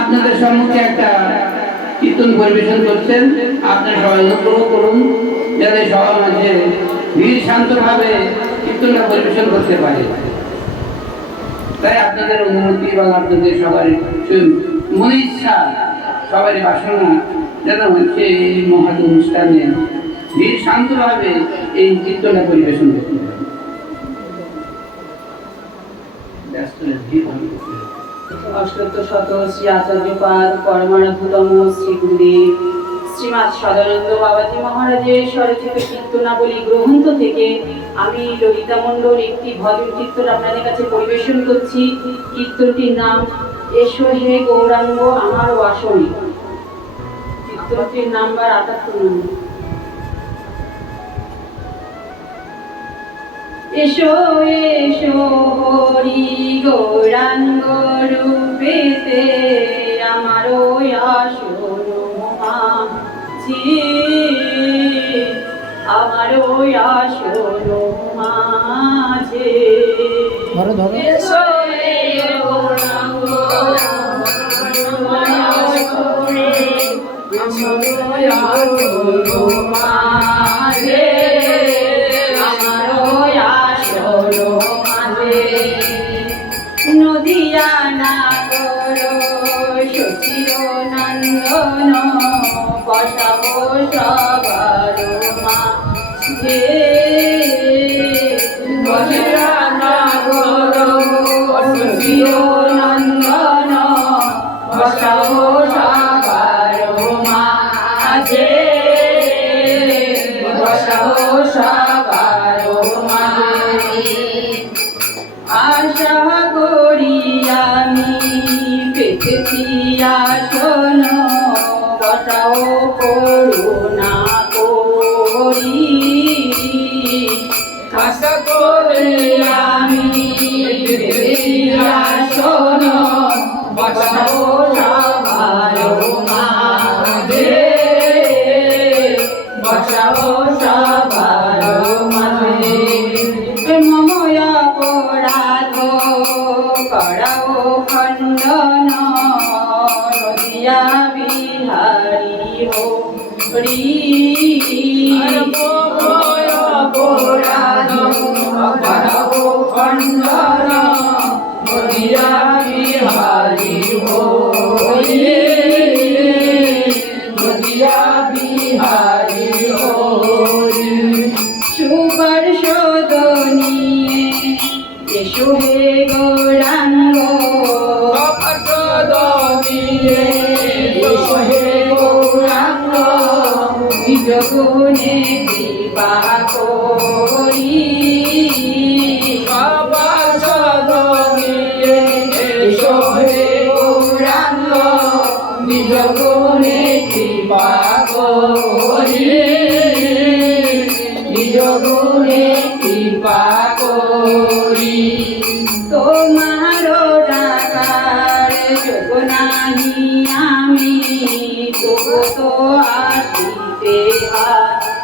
আপনাদের সম্মুখে একটা কীর্তন পরিবেশন করছেন। আপনারা সবাই অনুগ্রহ করুন যাতে সবার মাঝে ভিড় শান্তভাবে কীর্তনটা পরিবেশন করতে পারে। তাই আপনাদের অনুমতি এবং আপনাদের সবার মনে ইচ্ছা সবারই বাসনা যেন হচ্ছে এই মহৎ অনুষ্ঠানে ভিড় শান্তভাবে এই কীর্তনটা পরিবেশন করতে পারে। ব্যস্ত নেই, অষ্টত্ব শত শ্রী শ্রীমাদ সদানন্দ বাবাজি মহারাজের কীর্তনাবলী থেকে আমি ললিতা মণ্ডল একটি ভজন কীর্তন আপনাদের কাছে পরিবেশন করছি। কীর্তনটির নাম, এসো হে গৌরাঙ্গ আমার কীর্তনটির নাম্বার আটাত্তর এসো এসো হরি গৌরাঙ্গ রূপেতে আমার আসন মাঝে আমার আসন মাঝে ধরো ধরো। বসাবো সবার মাঝে নদিয়া নাগর সচির নন্দন বসাবো সবার মাঝে বসাবো সবার আশা করি আমি পেতেছি আসন। বসাও করুণা করি আশা সুপার সদনিয়ে এসো হে গৌরাঙ্গ আমি আমি তো আসিতে হবে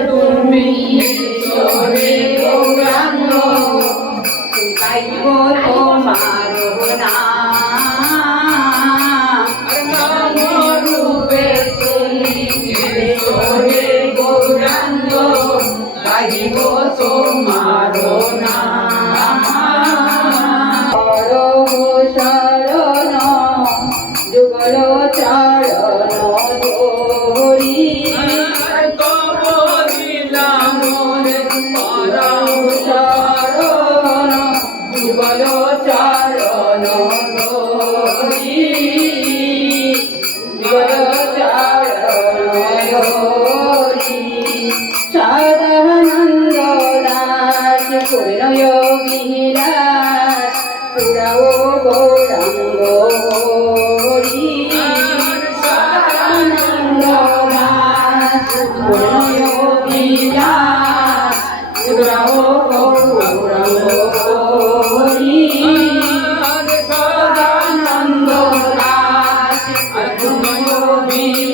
তুমি এসো গৌরাঙ্গ গাইব বলো চ Ой,